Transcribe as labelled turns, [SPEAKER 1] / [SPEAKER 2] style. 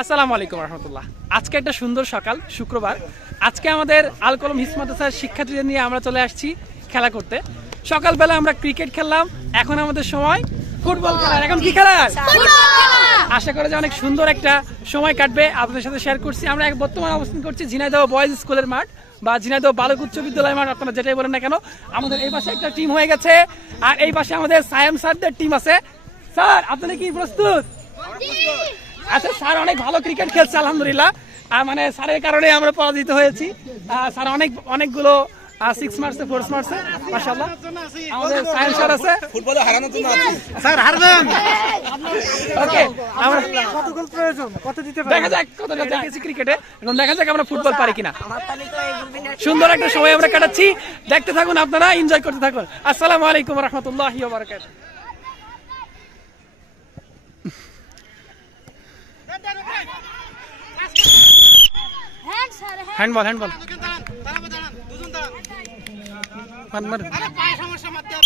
[SPEAKER 1] আসসালামু আলাইকুম রহমতুল্লাহ। আজকে একটা সুন্দর সকাল শুক্রবার। আজকে আমাদের আল কলম হিসমাতাসার শিক্ষার্থীদের নিয়ে আমরা চলে আসছি খেলা করতে। সকালবেলা আমরা ক্রিকেট খেললাম এখন আমাদের সময় ফুটবল খেলার এখন কি খেলার আশা করি যে অনেক সুন্দর একটা সময় কাটবে। আপনাদের সাথে শেয়ার করছি। আমরা এক বর্তমানে অবস্থান করছি ঝিনাইদহ বয়েজ স্কুলের মাঠ বা ঝিনাইদহ বালক উচ্চ বিদ্যালয় মাঠ। আপনারা যেটাই বলেন না কেন আমাদের এই পাশে একটা টিম হয়ে গেছে। আর এই পাশে আমাদের সায়াম স্যারদের টিম আছে। স্যার আপনারা কি প্রস্তুত? আচ্ছা স্যার অনেক ভালো ক্রিকেট খেলছে আলহামদুলিল্লাহ। আর মানে স্যারের কারণে আমরা পরাজিত হয়েছি। স্যার অনেক অনেকগুলো সিক্স মার্কসে ফোর্স মার্কসে মাসাল্লাহ আমাদের সায়েন্স স্যার আছে।
[SPEAKER 2] ফুটবলে হারানোর জন্য আছি।
[SPEAKER 3] স্যার হারবেন।
[SPEAKER 1] ওকে আমরা
[SPEAKER 3] কত গোল প্রয়োজন কত দিতে
[SPEAKER 1] দেখা যাক কতটা দেখেছি ক্রিকেটে এখন দেখা যাক আমরা ফুটবল পারি কিনা। সুন্দর একটা সময় আমরা কাটাচ্ছি। দেখতে থাকুন আপনারা এনজয় করতে থাকুন। আসসালামু আলাইকুম রহমতুল্লাহ বারকাত হ্যান্ডবল হ্যান্ডবল মার মার
[SPEAKER 3] সমস্যা